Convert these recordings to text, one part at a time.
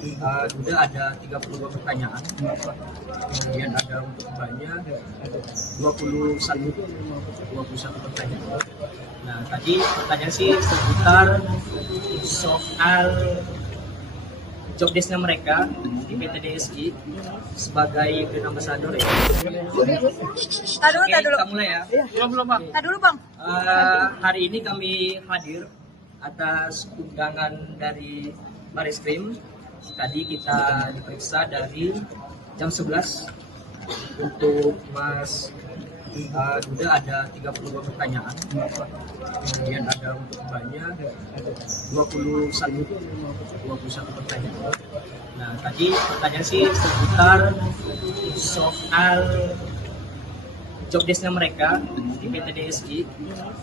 Sudah ada 32 pertanyaan, kemudian ada untuk banyak 21 pertanyaan. Nah, tadi pertanyaan sih seputar soal job desk-nya mereka di PT DSI sebagai brand ambassador ya. Tadulu. Kita mulai ya. Belum Bang. Tadulu Bang. Hari ini kami hadir atas undangan dari Bareskrim. Tadi kita diperiksa dari jam 11 untuk Mas Duda ada 32 pertanyaan, kemudian ada untuk banyak 21 pertanyaan. Nah, tadi pertanyaan sih seputar soal job desk-nya mereka di PT DSI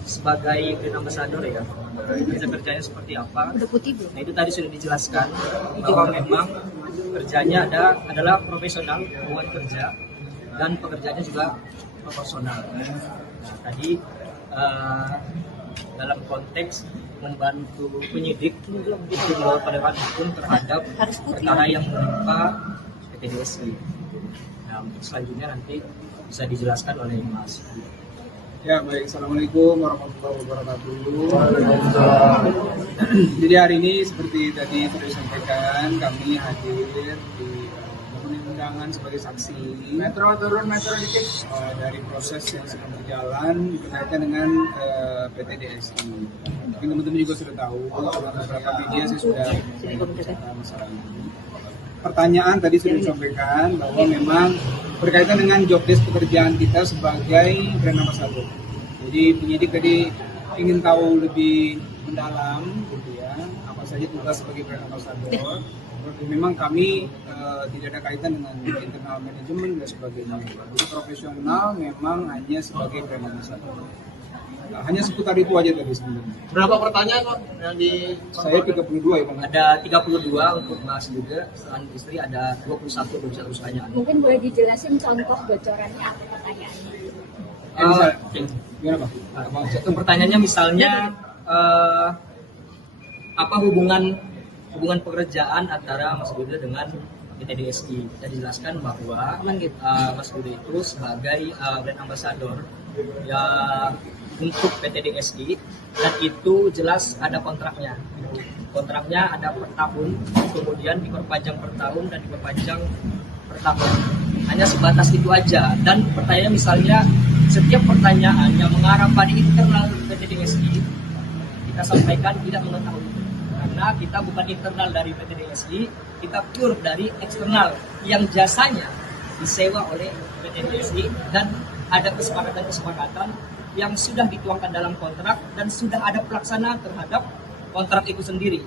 sebagai brand ambassador ya. Bisa kerjanya seperti apa? Nah, itu tadi sudah dijelaskan bahwa memang kerjanya adalah profesional, hubungan kerja, dan pekerjaannya juga proporsional. Nah, tadi dalam konteks membantu penyidik untuk membawa penegakan hukum terhadap perkara yang menimpa PT DSI. Nah, untuk selanjutnya nanti bisa dijelaskan oleh Mas. Ya, baik. Assalamualaikum warahmatullahi wabarakatuh. Jadi hari ini seperti tadi sudah disampaikan, kami hadir di memenuhi undangan sebagai saksi. Metro dikit. Dari proses yang sedang berjalan berkaitan dengan PT DSI. Mungkin teman-teman juga sudah tahu, beberapa media saya sudah bicara masalah ini. Pertanyaan tadi sudah disampaikan bahwa memang berkaitan dengan job desk pekerjaan kita sebagai brand ambassador. Jadi penyidik tadi ingin tahu lebih mendalam, gitu ya, apa saja tugas sebagai brand ambassador. Memang kami tidak ada kaitan dengan internal manajemen dan sebagainya. Jadi profesional memang hanya sebagai brand ambassador. Nah, hanya seputar itu aja tadi sebenarnya. Berapa pertanyaan Pak yang di Saya 32 ya Bang. Ada 32 untuk Mas juga, selain istri ada 21 pertanyaan. Mungkin boleh dijelasin contoh bocorannya apa pertanyaannya? Gimana Pak? Satu pertanyaannya misalnya apa hubungan pekerjaan antara Mas Duda dengan PT DSI. Kita dijelaskan bahwa Mas Duda itu sebagai brand ambassador ya untuk PT DSI, dan itu jelas ada kontraknya. Kontraknya ada per tahun, kemudian diperpanjang per tahun dan diperpanjang per tahun. Hanya sebatas itu aja. Dan pertanyaan misalnya setiap pertanyaan yang mengarah pada internal PT DSI kita sampaikan tidak mengetahui. Karena kita bukan internal dari PT DSI, kita pure dari eksternal yang jasanya disewa oleh PT DSI, dan ada kesepakatan yang sudah dituangkan dalam kontrak dan sudah ada pelaksanaan terhadap kontrak itu sendiri.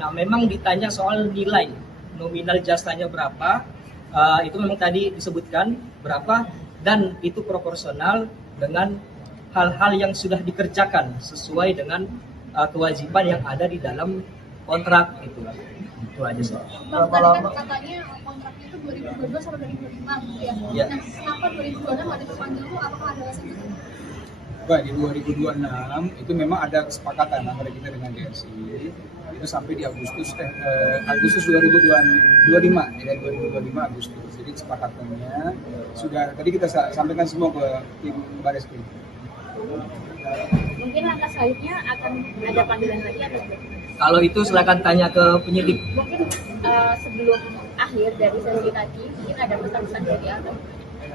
Nah, memang ditanya soal nilai nominal jasanya berapa, itu memang tadi disebutkan berapa, dan itu proporsional dengan hal-hal yang sudah dikerjakan sesuai dengan kewajiban yang ada di dalam kontrak itu. Itu aja sih. Bang, tadi kan katanya kontraknya itu 2022 sampai 2025 gitu ya. Ya. Nah, kenapa 2026 nggak diperpanjang tuh? Apakah ada alasan itu? Baik, di 2026 itu memang ada kesepakatan antara kita dengan DSI itu sampai di Agustus 2025 ya, 2025 Agustus. Jadi kesepakatannya sudah tadi kita sampaikan semua ke tim Bareskrim. Mungkin langkah selanjutnya akan ada panggilan lagi atau bagaimana? Kalau itu silakan tanya ke penyidik. Mungkin sebelum akhir dari sesi tadi mungkin ada pesan-pesan dari Anda.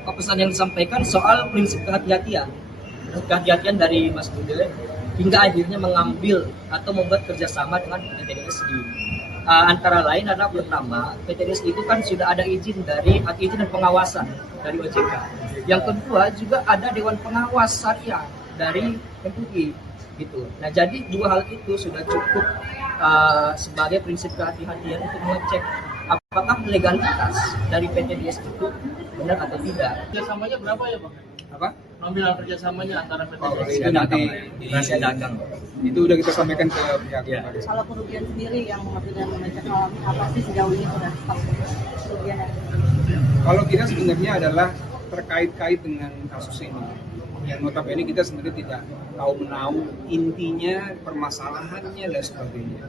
Pesan yang disampaikan soal prinsip kehati-hatian dari Mas Duda hingga akhirnya mengambil atau membuat kerjasama dengan PT DSI. Antara lain adalah pertama, PT DSI itu kan sudah ada izin dan pengawasan dari OJK. Yang kedua juga ada Dewan Pengawas Syariah dari MUI gitu. Nah, jadi dua hal itu sudah cukup sebagai prinsip kehati-hatian untuk mengecek apakah legalitas dari PT DSI itu benar atau tidak. kerjasamanya berapa ya Pak? Apa? Nominal kerjasamanya antara PT DSI Itu nanti rahasia dagang. itu udah kita sampaikan ke pihak Ya. Bareskrim. Kalau kerugian sendiri yang dengan manajer alami apa sih sejauh ini sudah kerugian? Kalau kita sebenarnya adalah terkait dengan kasus ini. Yang notabene kita sebenarnya tidak tahu menahu intinya permasalahannya dan sebagainya.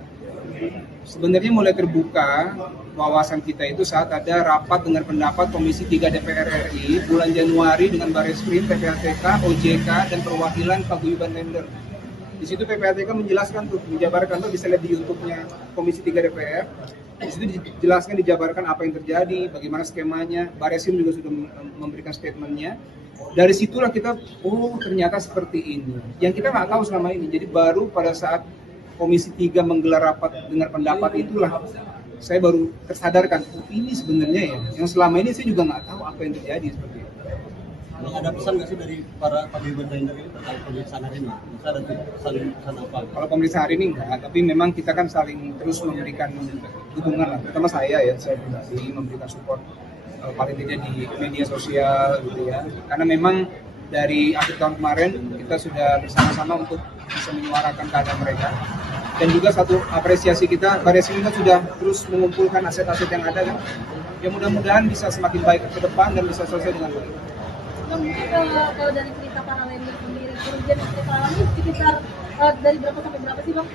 sebenarnya mulai terbuka wawasan kita itu saat ada rapat dengar pendapat Komisi 3 DPR RI bulan Januari dengan Barreskrim, PPATK, OJK, dan perwakilan paguyuban tender. Di situ PPATK menjelaskan tuh, menjabarkan tuh, bisa lihat di YouTube-nya Komisi 3 DPR. Di situ dijelaskan, dijabarkan apa yang terjadi, bagaimana skemanya. Barreskrim juga sudah memberikan statementnya. Dari situlah kita, oh ternyata seperti ini. Yang kita nggak tahu selama ini. Jadi baru pada saat Komisi 3 menggelar rapat dengar pendapat itulah saya baru tersadarkan, oh ini sebenarnya ya. Yang selama ini saya juga nggak tahu apa yang terjadi seperti itu. Ada pesan nggak sih dari para paguyuban tender ini terkait pemeriksaan hari ini? Bisa ada pesan apa? Kalau pemeriksaan hari ini enggak, tapi memang kita kan saling terus memberikan dukungan lah. Terutama saya pribadi memberikan support paling tidak di media sosial gitu ya. Karena memang dari akhir tahun kemarin kita sudah bersama-sama untuk bisa menyuarakan keadaan mereka. Dan juga satu apresiasi kita, Barreskrim kita sudah terus mengumpulkan aset-aset yang ada kan. Ya mudah-mudahan bisa semakin baik ke depan dan bisa selesai dengan baik. Mungkin kalau dari cerita para lender sendiri, kerugian yang kita alami sekitar dari berapa sampai berapa sih Bang?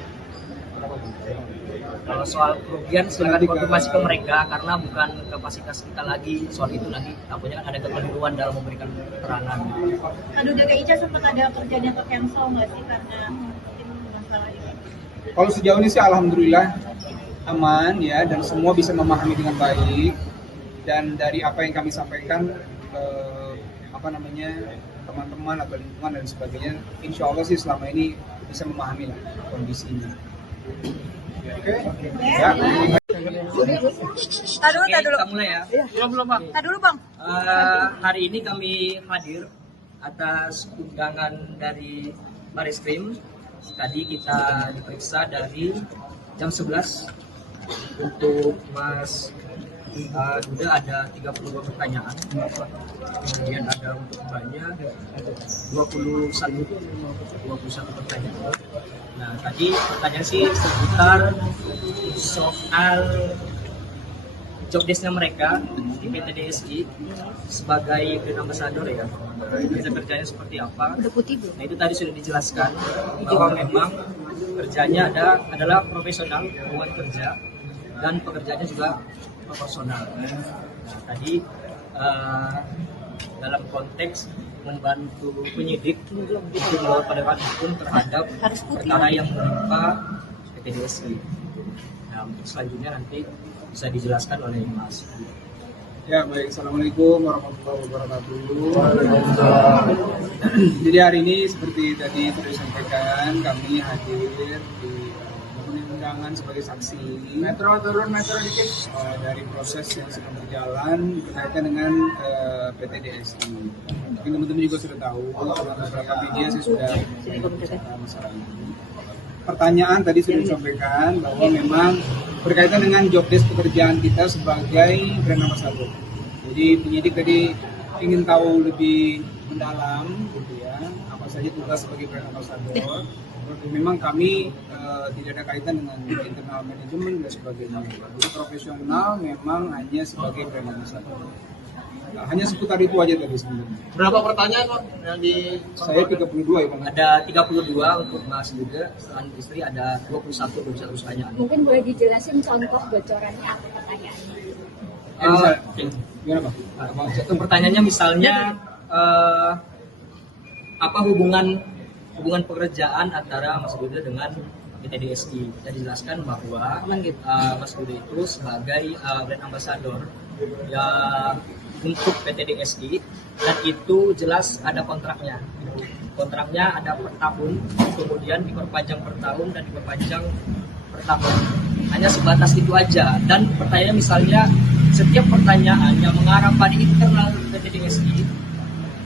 Kalau soal kerugian silakan konfirmasi ke mereka karena bukan kapasitas kita lagi soal itu, nanti takutnya kan ada kekeliruan dalam memberikan keterangan. Aduh, dari Ica sempat ada kerjaan yang cancel nggak sih karena mungkin masalah ini? Kalau sejauh ini sih alhamdulillah aman ya, dan semua bisa memahami dengan baik. Dan dari apa yang kami sampaikan teman-teman atau lingkungan dan sebagainya, insya Allah sih selama ini bisa memahami lah kondisinya. Oke. Ya. Tadi dulu. Kita mulai ya. Belum Bang. Tadi dulu Bang. Hari ini kami hadir atas undangan dari Barreskrim. Tadi kita diperiksa dari jam 11 untuk Mas Duda ada 32 pertanyaan, kemudian ada untuk Mbaknya 21 pertanyaan. Nah tadi pertanyaan sih seputar soal job desk-nya mereka di PT DSI sebagai brand ambassador ya, bisa kerjanya seperti apa. Nah itu tadi sudah dijelaskan bahwa memang kerjanya adalah profesional, hubungan kerja, dan pekerjaannya juga proporsional. Nah, tadi dalam konteks membantu penyidik untuk melakukan penegakan hukum terhadap perkara yang menimpa PT DSI. Nah, untuk selanjutnya nanti bisa dijelaskan oleh Mas. Ya baik, assalamualaikum warahmatullahi wabarakatuh. Jadi hari ini seperti tadi sudah disampaikan, kami hadir di undangan sebagai saksi dikit dari proses yang sedang berjalan berkaitan dengan PT DSI. Mungkin teman-teman juga sudah tahu, beberapa media saya sudah membicarakan masalah ini. Pertanyaan tadi sudah disampaikan bahwa memang berkaitan dengan job desk pekerjaan kita sebagai brand ambassador. Jadi penyidik tadi ingin tahu lebih mendalam, gitu ya, apa saja tugas sebagai brand ambassador. Memang kami tidak ada kaitan dengan internal manajemen dan sebagainya. Jadi profesional memang hanya sebagai brand ambassador. Nah, hanya seputar itu aja tadi sebenarnya. Berapa pertanyaan Bang yang di Saya 32 ya Bang. Ada 32 untuk Mas Duda, selain istri ada 21 pertanyaan. Mungkin boleh dijelasin contoh bocorannya apa pertanyaannya? Gimana Bang? Untuk pertanyaannya misalnya apa hubungan pekerjaan antara Mas Duda dengan PT DSI. Kita dijelaskan bahwa Mas Duda itu sebagai brand ambassador ya untuk PT DSI, dan itu jelas ada kontraknya. Kontraknya ada per tahun, kemudian diperpanjang per tahun dan diperpanjang per tahun. Hanya sebatas itu aja. Dan pertanyaan misalnya setiap pertanyaan yang mengarah pada internal PT DSI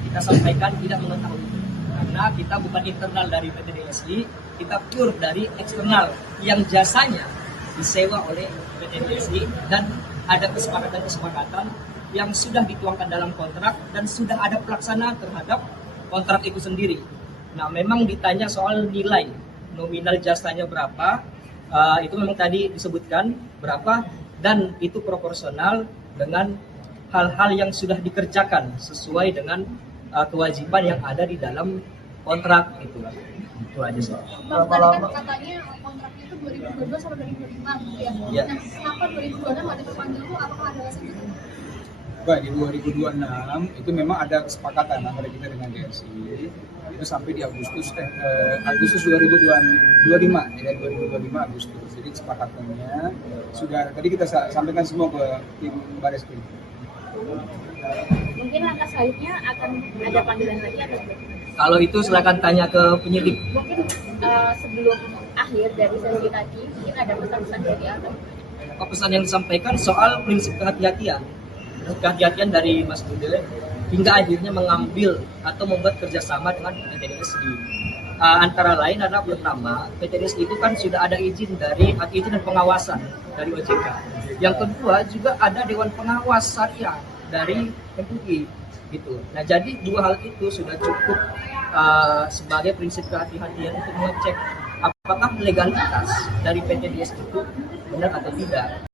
kita sampaikan tidak mengetahui. Karena kita bukan internal dari PT DSI, kita pure dari eksternal yang jasanya disewa oleh PT DSI, dan ada kesepakatan yang sudah dituangkan dalam kontrak dan sudah ada pelaksanaan terhadap kontrak itu sendiri. Nah, memang ditanya soal nilai nominal jasanya berapa, itu memang tadi disebutkan berapa, dan itu proporsional dengan hal-hal yang sudah dikerjakan sesuai dengan kewajiban yang ada di dalam kontrak gitu. Itu aja sih. Bang, tadi kan katanya kontraknya itu 2022 sampai 2025 gitu ya. Iya. Nah, kenapa 2026 ada perpanjangan itu? Apakah ada alasan itu? Baik, di 2026 itu memang ada kesepakatan antara kita dengan DSI itu sampai di Agustus 2025 ya, 2025 Agustus. Jadi kesepakatannya sudah tadi kita sampaikan semua ke tim Bareskrim. Mungkin langkah selanjutnya akan ada panggilan lagi atau tidak? Kalau itu silakan tanya ke penyidik. Mungkin sebelum akhir dari sesi tadi mungkin ada pesan-pesan dari apa? Pesan yang disampaikan soal prinsip kehati-hatian dari Mas Bude hingga akhirnya mengambil atau membuat kerjasama dengan PT DSI. Antara lain adalah pertama, PT DSI itu kan sudah ada izin dan pengawasan dari OJK. Yang kedua juga ada Dewan Pengawas Syariah dari MUI gitu. Nah, jadi dua hal itu sudah cukup sebagai prinsip kehati-hatian untuk mengecek apakah legalitas dari PT DSI itu benar atau tidak.